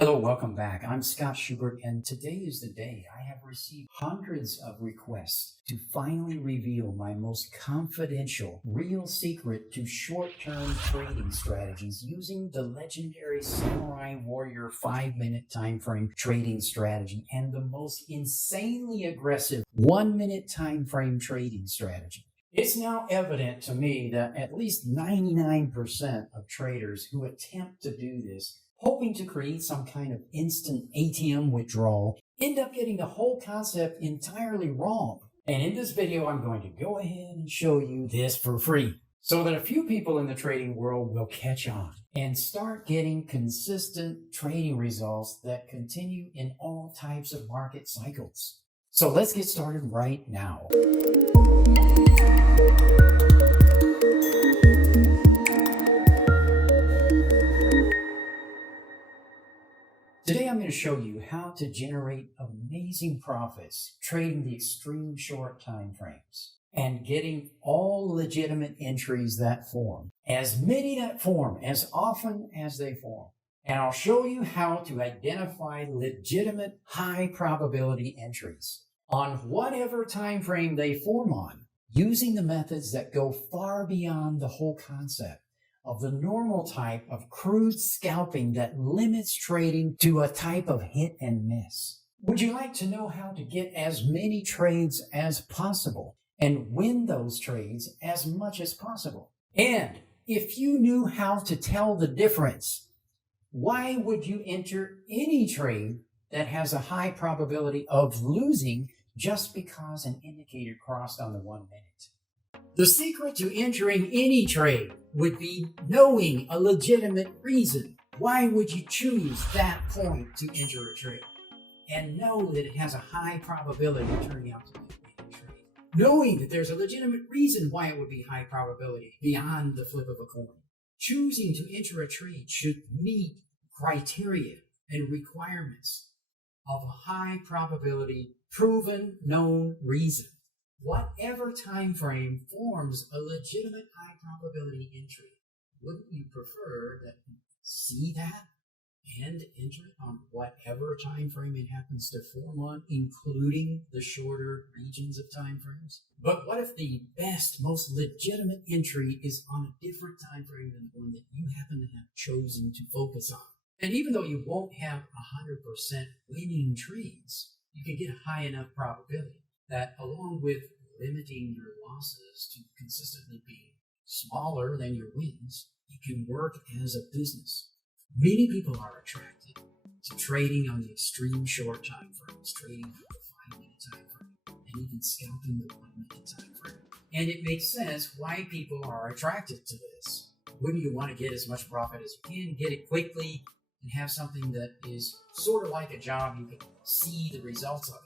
Hello, welcome back. I'm Scott Schubert, and today is the day I have received hundreds of requests to finally reveal my most confidential, real secret to short-term trading strategies using the legendary Samurai Warrior 5-minute time frame trading strategy and the most insanely aggressive 1-minute time frame trading strategy. It's now evident to me that at least 99% of traders who attempt to do this, hoping to create some kind of instant ATM withdrawal, end up getting the whole concept entirely wrong. And in this video, I'm going to go ahead and show you this for free so that a few people in the trading world will catch on and start getting consistent trading results that continue in all types of market cycles. So let's get started right now. Today I'm going to show you how to generate amazing profits trading the extreme short time frames and getting all legitimate entries that form, as many that form, as often as they form. And I'll show you how to identify legitimate high probability entries on whatever time frame they form on, using the methods that go far beyond the whole concept of the normal type of crude scalping that limits trading to a type of hit and miss. Would you like to know how to get as many trades as possible and win those trades as much as possible? And if you knew how to tell the difference, why would you enter any trade that has a high probability of losing just because an indicator crossed on the 1 minute? The secret to entering any trade would be knowing a legitimate reason. Why would you choose that point to enter a trade? And know that it has a high probability of turning out to be a winning trade. Knowing that there's a legitimate reason why it would be high probability beyond the flip of a coin. Choosing to enter a trade should meet criteria and requirements of a high probability, proven, known reason. Whatever time frame forms a legitimate high probability entry, wouldn't you prefer that you see that and enter it on whatever time frame it happens to form on, including the shorter regions of time frames? But what if the best, most legitimate entry is on a different time frame than the one that you happen to have chosen to focus on? And even though you won't have 100% winning trades, you can get a high enough probability that, along with limiting your losses to consistently being smaller than your wins, you can work as a business. Many people are attracted to trading on the extreme short time frames, trading on the 5-minute time frame, and even scalping the 1-minute time frame. And it makes sense why people are attracted to this. Wouldn't you want to get as much profit as you can, get it quickly, and have something that is sort of like a job you can see the results of it?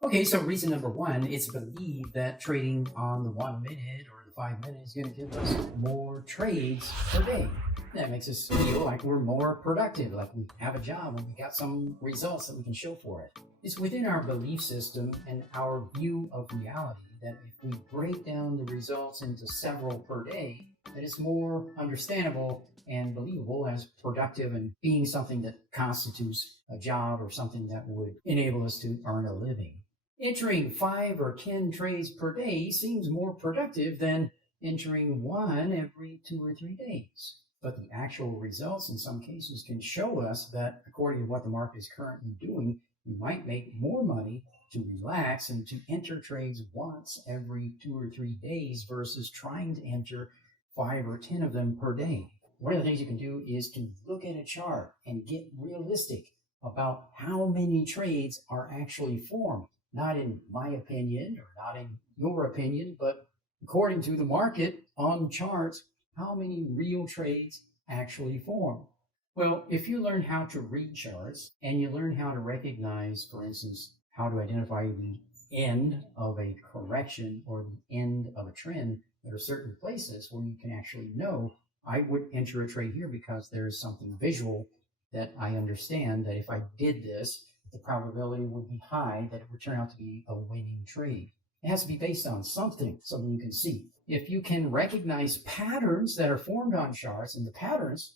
Okay, so reason number one, it's believed that trading on the 1 minute or the 5 minutes is going to give us more trades per day. That makes us feel like we're more productive, like we have a job and we got some results that we can show for it. It's within our belief system and our view of reality that if we break down the results into several per day, that it's more understandable and believable as productive and being something that constitutes a job or something that would enable us to earn a living. Entering 5 or 10 trades per day seems more productive than entering one every 2 or 3 days. But the actual results in some cases can show us that, according to what the market is currently doing, you might make more money to relax and to enter trades once every 2 or 3 days versus trying to enter 5 or 10 of them per day. One of the things you can do is to look at a chart and get realistic about how many trades are actually formed. Not in my opinion or not in your opinion, but according to the market on charts, how many real trades actually form. Well, if you learn how to read charts and you learn how to recognize, for instance, how to identify the end of a correction or the end of a trend, there are certain places where you can actually know, I would enter a trade here because there is something visual that I understand that if I did this, the probability would be high that it would turn out to be a winning trade. It has to be based on something you can see. If you can recognize patterns that are formed on charts, and the patterns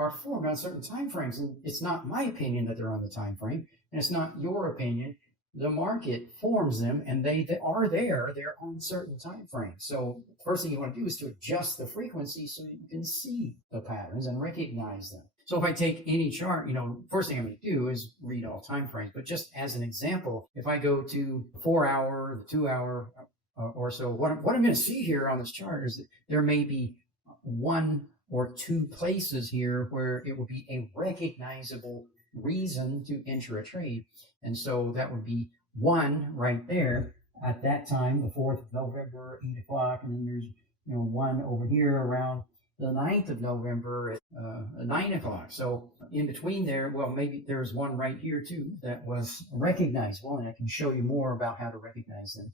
are formed on certain time frames. And it's not my opinion that they're on the time frame, and it's not your opinion. The market forms them, and they are there. They're on certain time frames. So the first thing you want to do is to adjust the frequency so you can see the patterns and recognize them. So if I take any chart, first thing I'm going to do is read all time frames. But just as an example, if I go to the 4 hour, the 2 hour or so, what I'm going to see here on this chart is that there may be one or two places here where it would be a recognizable reason to enter a trade. And so that would be one right there at that time, the 4th of November, 8 o'clock. And then there's, one over here around the 9th of November at 9 o'clock. So in between there, well, maybe there's one right here too that was recognizable. And I can show you more about how to recognize them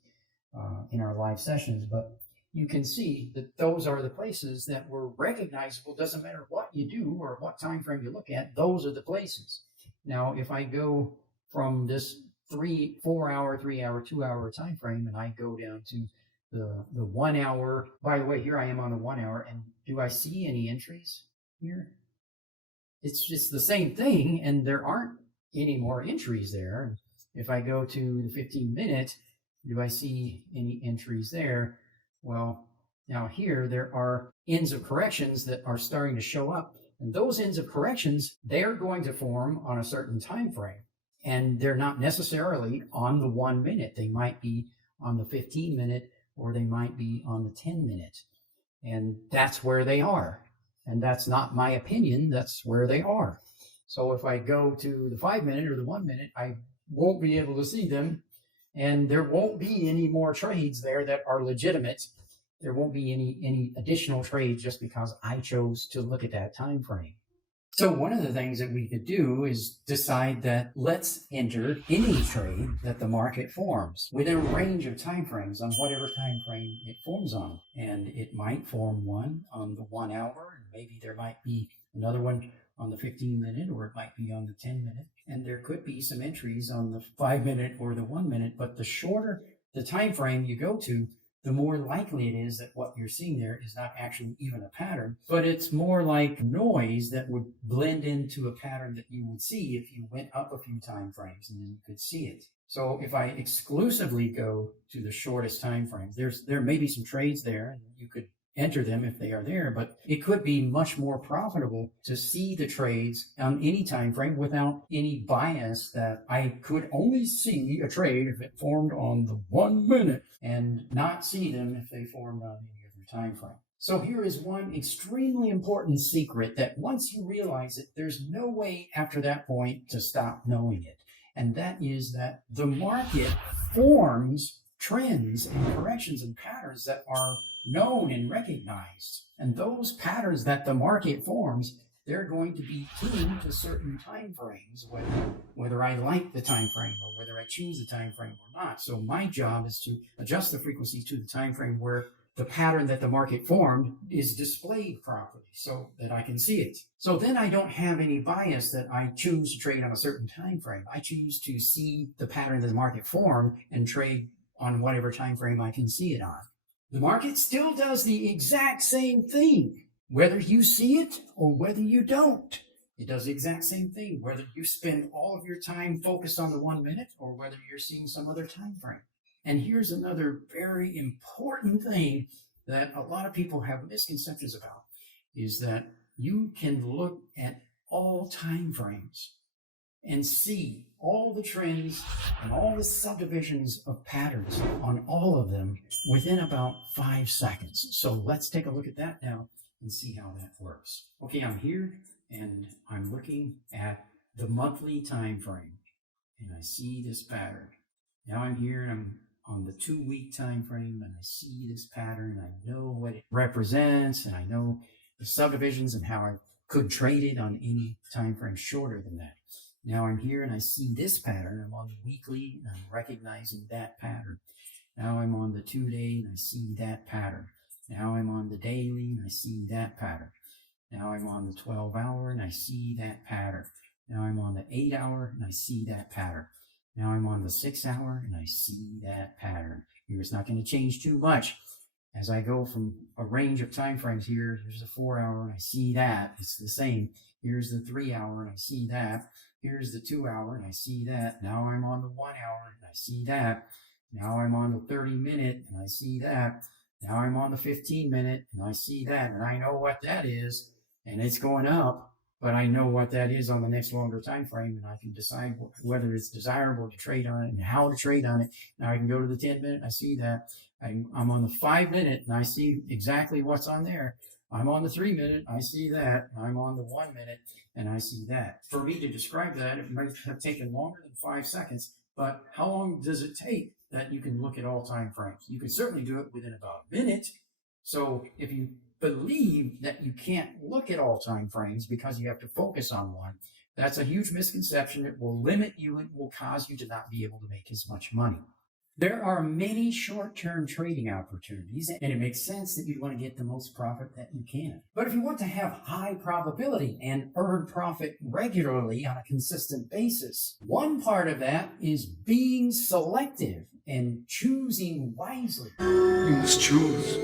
in our live sessions. But you can see that those are the places that were recognizable. Doesn't matter what you do or what time frame you look at, those are the places. Now, if I go from this 4 hour, 3 hour, 2 hour time frame, and I go down to the 1 hour, by the way, here I am on the 1 hour, and do I see any entries here? It's just the same thing, and there aren't any more entries there. If I go to the 15-minute, do I see any entries there? Well, now here there are ends of corrections that are starting to show up. And those ends of corrections, they're going to form on a certain time frame. And they're not necessarily on the 1 minute. They might be on the 15-minute, or they might be on the 10-minute. And that's where they are. And that's not my opinion. That's where they are. So if I go to the 5-minute or the 1 minute, I won't be able to see them. And there won't be any more trades there that are legitimate. There won't be any additional trades just because I chose to look at that time frame. So one of the things that we could do is decide that let's enter any trade that the market forms within a range of time frames on whatever time frame it forms on. And it might form one on the 1 hour, and maybe there might be another one on the 15-minute, or it might be on the 10-minute. And there could be some entries on the 5-minute or the 1 minute, but the shorter the time frame you go to, the more likely it is that what you're seeing there is not actually even a pattern, but it's more like noise that would blend into a pattern that you would see if you went up a few time frames and then you could see it. So if I exclusively go to the shortest time frames, there may be some trades there, and you could enter them if they are there, but it could be much more profitable to see the trades on any time frame without any bias that I could only see a trade if it formed on the 1 minute and not see them if they formed on any other time frame. So here is one extremely important secret that once you realize it, there's no way after that point to stop knowing it. And that is that the market forms trends and corrections and patterns that are known and recognized. And those patterns that the market forms, they're going to be tuned to certain time frames, whether I like the time frame or whether I choose the time frame or not. So my job is to adjust the frequency to the time frame where the pattern that the market formed is displayed properly so that I can see it. So then I don't have any bias that I choose to trade on a certain time frame. I choose to see the pattern that the market formed and trade on whatever time frame I can see it on. The market still does the exact same thing, whether you see it or whether you don't. It does the exact same thing, whether you spend all of your time focused on the 1 minute or whether you're seeing some other time frame. And here's another very important thing that a lot of people have misconceptions about, is that you can look at all time frames and see all the trends and all the subdivisions of patterns on all of them within about 5 seconds. So let's take a look at that now and see how that works. Okay, I'm here and I'm looking at the monthly time frame and I see this pattern. Now I'm here and I'm on the 2-week time frame and I see this pattern. I know what it represents and I know the subdivisions and how I could trade it on any time frame shorter than that. Now I'm here and I see this pattern. I'm on the weekly and I'm recognizing that pattern. Now I'm on the 2-day and I see that pattern. Now I'm on the daily and I see that pattern. Now I'm on the 12-hour and I see that pattern. Now I'm on the 8-hour and I see that pattern. Now I'm on the 6-hour and I see that pattern. Here it's not going to change too much. As I go from a range of time frames here, here's a 4-hour and I see that. It's the same. Here's the 3 hour, and I see that. Here's the 2 hour, and I see that. Now I'm on the 1 hour, and I see that. Now I'm on the 30-minute, and I see that. Now I'm on the 15-minute, and I see that, and I know what that is, and it's going up, but I know what that is on the next longer time frame, and I can decide whether it's desirable to trade on it and how to trade on it. Now I can go to the 10-minute, I see that. I'm on the 5-minute, and I see exactly what's on there. I'm on the 3-minute, I see that. I'm on the 1-minute, and I see that. For me to describe that, it might have taken longer than 5 seconds, but how long does it take that you can look at all time frames? You can certainly do it within about a minute. So if you believe that you can't look at all time frames because you have to focus on one, that's a huge misconception. It will limit you and will cause you to not be able to make as much money. There are many short-term trading opportunities, and it makes sense that you'd want to get the most profit that you can. But if you want to have high probability and earn profit regularly on a consistent basis, one part of that is being selective and choosing wisely. You must choose.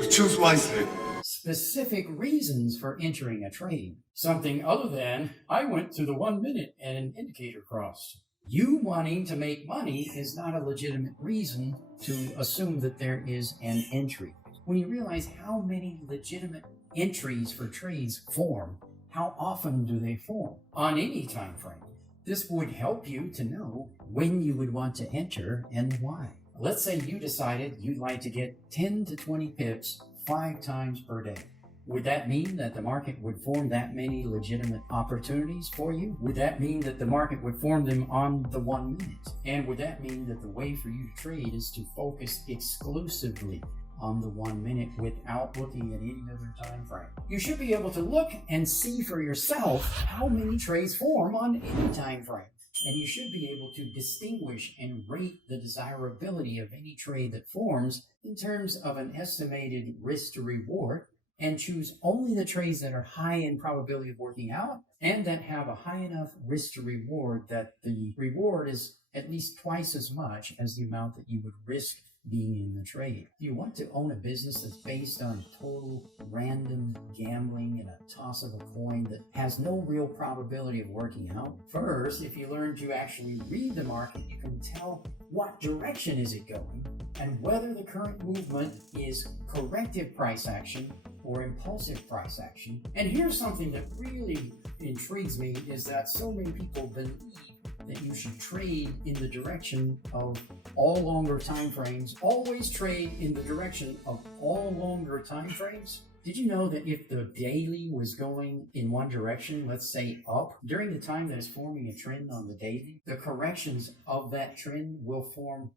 But choose wisely. Specific reasons for entering a trade. Something other than, I went to the 1 minute and an indicator crossed. You wanting to make money is not a legitimate reason to assume that there is an entry. When you realize how many legitimate entries for trades form, how often do they form on any time frame, this would help you to know when you would want to enter and why. Let's say you decided you'd like to get 10 to 20 pips 5 times per day. Would that mean that the market would form that many legitimate opportunities for you? Would that mean that the market would form them on the 1 minute? And would that mean that the way for you to trade is to focus exclusively on the 1 minute without looking at any other time frame? You should be able to look and see for yourself how many trades form on any time frame. And you should be able to distinguish and rate the desirability of any trade that forms in terms of an estimated risk to reward, and choose only the trades that are high in probability of working out and that have a high enough risk to reward that the reward is at least twice as much as the amount that you would risk being in the trade. If you want to own a business that's based on total random gambling and a toss of a coin that has no real probability of working out, first, if you learn to actually read the market, you can tell what direction is it going and whether the current movement is corrective price action or impulsive price action. And here's something that really intrigues me, is that so many people believe that you should trade in the direction of all longer time frames. Always trade in the direction of all longer time frames. Did you know that if the daily was going in one direction, let's say up, during the time that is forming a trend on the daily, the corrections of that trend will form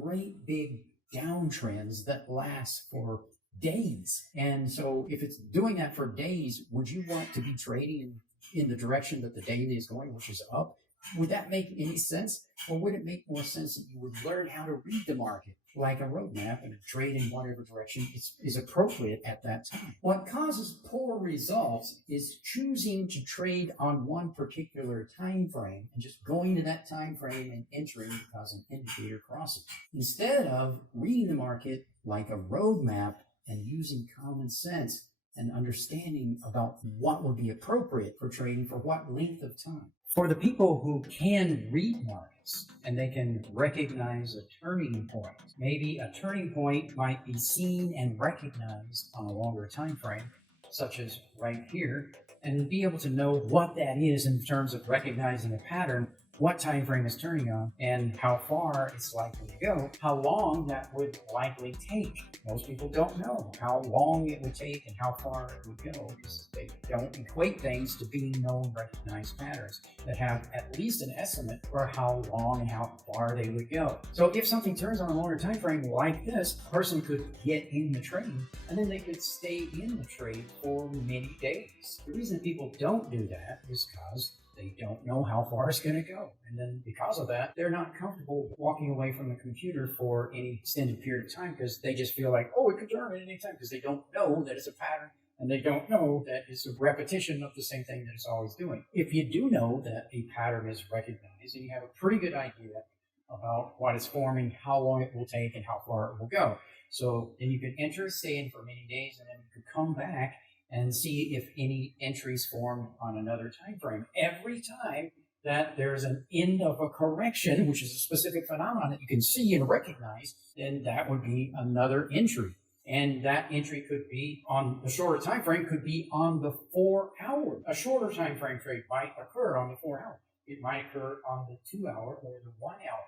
great big downtrends that last for days. And so if it's doing that for days, would you want to be trading in the direction that the daily is going, which is up? Would that make any sense? Or would it make more sense that you would learn how to read the market like a roadmap and trade in whatever direction is appropriate at that time? What causes poor results is choosing to trade on one particular time frame and just going to that time frame and entering because an indicator crosses, instead of reading the market like a roadmap and using common sense and understanding about what would be appropriate for trading for what length of time. For the people who can read markets and they can recognize a turning point, maybe a turning point might be seen and recognized on a longer time frame, such as right here, and be able to know what that is in terms of recognizing a pattern, what time frame is turning on, and how far it's likely to go, how long that would likely take. Most people don't know how long it would take and how far it would go because they don't equate things to being known, recognized patterns that have at least an estimate for how long and how far they would go. So if something turns on a longer time frame like this, a person could get in the trade and then they could stay in the trade for many days. The reason people don't do that is because they don't know how far it's going to go. And then because of that, they're not comfortable walking away from the computer for any extended period of time because they just feel like, oh, it could turn at any time, because they don't know that it's a pattern and they don't know that it's a repetition of the same thing that it's always doing. If you do know that a pattern is recognized and you have a pretty good idea about what it's forming, how long it will take, and how far it will go. So then you can enter, stay in for many days, and then you could come back and see if any entries formed on another time frame. Every time that there's an end of a correction, which is a specific phenomenon that you can see and recognize, then that would be another entry. And that entry could be on the shorter time frame, could be on the 4 hour. A shorter time frame trade might occur on the 4 hour. It might occur on the 2 hour or the 1 hour.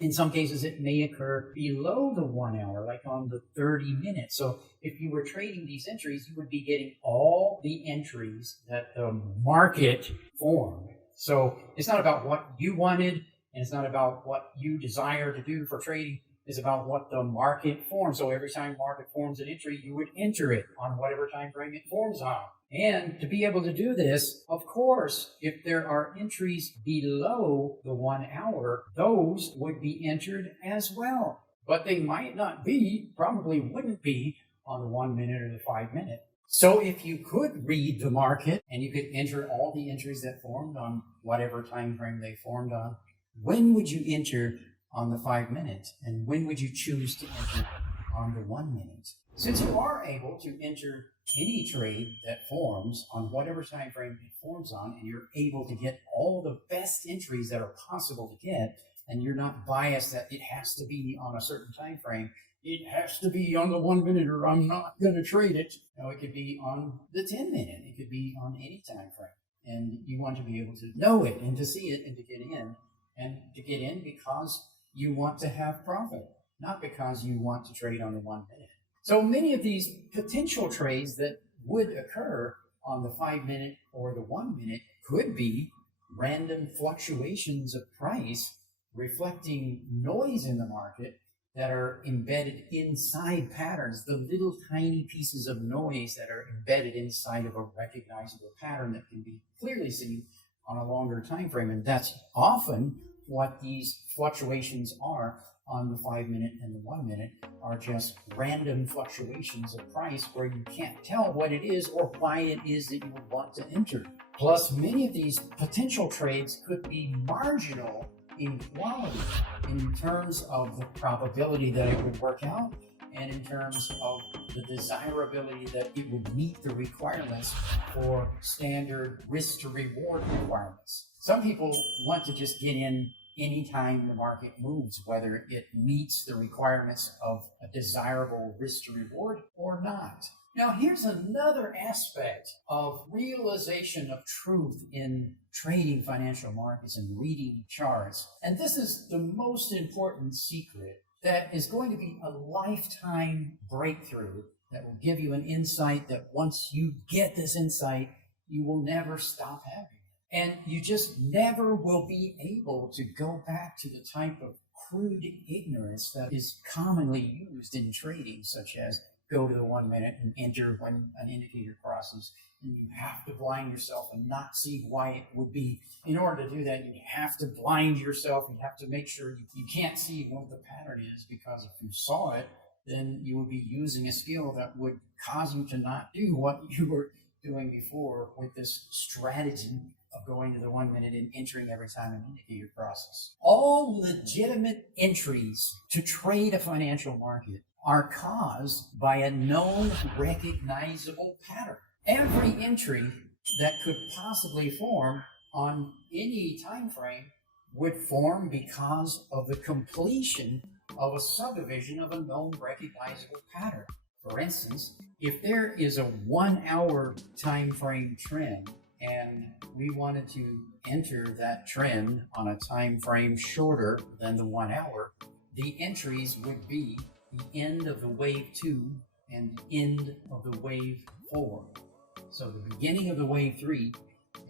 In some cases, it may occur below the 1 hour, like on the 30 minutes. So if you were trading these entries, you would be getting all the entries that the market formed. So it's not about what you wanted, and it's not about what you desire to do for trading. It's about what the market forms. So every time market forms an entry, you would enter it on whatever time frame it forms on. And to be able to do this, of course, if there are entries below the 1 hour, those would be entered as well. But they might not be, probably wouldn't be, on the 1 minute or the 5 minute. So if you could read the market and you could enter all the entries that formed on whatever time frame they formed on, when would you enter on the 5 minutes? And when would you choose to enter on the 1 minute? Since you are able to enter any trade that forms on whatever time frame it forms on, and you're able to get all the best entries that are possible to get, and you're not biased that it has to be on a certain time frame, it has to be on the 1 minute or I'm not going to trade it. No, it could be on the 10 minute. It could be on any time frame. And you want to be able to know it and to see it and to get in. And to get in because you want to have profit, not because you want to trade on the 1 minute. So many of these potential trades that would occur on the 5 minute or the 1 minute could be random fluctuations of price reflecting noise in the market that are embedded inside patterns, the little tiny pieces of noise that are embedded inside of a recognizable pattern that can be clearly seen on a longer time frame. And that's often what these fluctuations are on the 5 minute and the 1 minute, are just random fluctuations of price where you can't tell what it is or why it is that you would want to enter. Plus, many of these potential trades could be marginal in quality in terms of the probability that it would work out and in terms of the desirability that it would meet the requirements for standard risk to reward requirements. Some people want to just get in anytime the market moves, whether it meets the requirements of a desirable risk to reward or not. Now, here's another aspect of realization of truth in trading financial markets and reading charts. And this is the most important secret that is going to be a lifetime breakthrough that will give you an insight that once you get this insight, you will never stop having. And you just never will be able to go back to the type of crude ignorance that is commonly used in trading, such as go to the 1 minute and enter when an indicator crosses. And you have to blind yourself and not see why it would be. In order to do that, you have to blind yourself. You have to make sure you can't see what the pattern is, because if you saw it, then you would be using a skill that would cause you to not do what you were doing before with this strategy of going to the 1 minute and entering every time an indicator crosses. All legitimate entries to trade a financial market are caused by a known recognizable pattern. Every entry that could possibly form on any time frame would form because of the completion of a subdivision of a known recognizable pattern. For instance, if there is a 1 hour time frame trend and we wanted to enter that trend on a time frame shorter than the 1 hour, the entries would be the end of the wave 2 and the end of the wave 4. So the beginning of the wave 3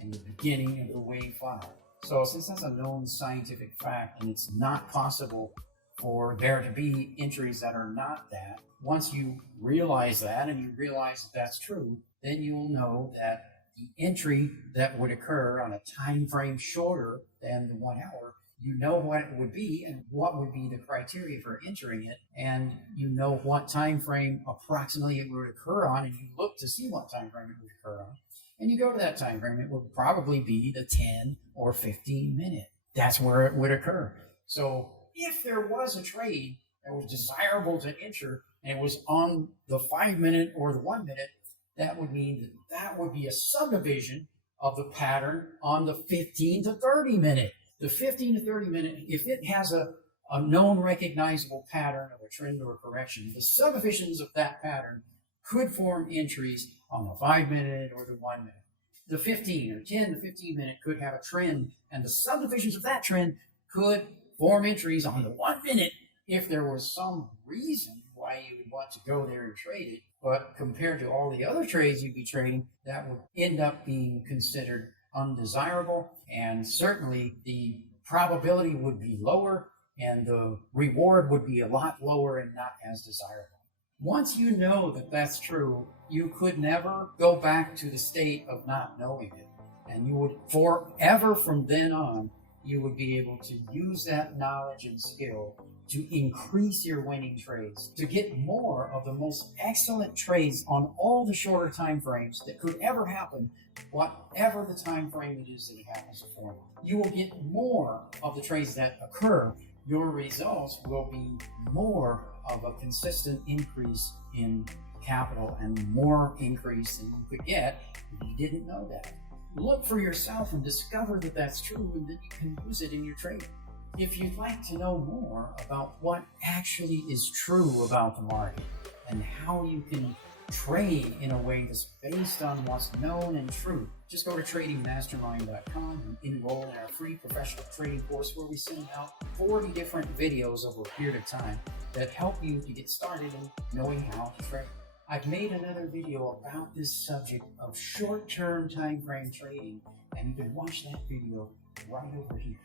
and the beginning of the wave 5. So since that's a known scientific fact and it's not possible for there to be entries that are not that, once you realize that and you realize that that's true, then you'll know that the entry that would occur on a time frame shorter than the 1 hour, you know what it would be and what would be the criteria for entering it, and you know what time frame approximately it would occur on, and you look to see what time frame it would occur on, and you go to that time frame. It would probably be the 10 or 15 minute. That's where it would occur. So if there was a trade that was desirable to enter and it was on the 5 minute or the 1 minute, that would mean that that would be a subdivision of the pattern on the 15 to 30 minute. The 15 to 30 minute, if it has a known recognizable pattern of a trend or a correction, the subdivisions of that pattern could form entries on the 5 minute or the 1 minute. The 15 or 10 to 15 minute could have a trend, and the subdivisions of that trend could form entries on the 1 minute if there was some reason why you would want to go there and trade it. But compared to all the other trades you'd be trading, that would end up being considered undesirable, and certainly the probability would be lower and the reward would be a lot lower and not as desirable. Once you know that that's true, you could never go back to the state of not knowing it. And you would forever from then on, you would be able to use that knowledge and skill to increase your winning trades, to get more of the most excellent trades on all the shorter time frames that could ever happen, whatever the time frame it is that it happens to form. You will get more of the trades that occur. Your results will be more of a consistent increase in capital and more increase than you could get if you didn't know that. Look for yourself and discover that that's true, and then you can use it in your trade. If you'd like to know more about what actually is true about the market and how you can trade in a way that's based on what's known and true, just go to tradingmastermind.com and enroll in our free professional trading course, where we send out 40 different videos over a period of time that help you to get started in knowing how to trade. I've made another video about this subject of short-term time frame trading, and you can watch that video right over here.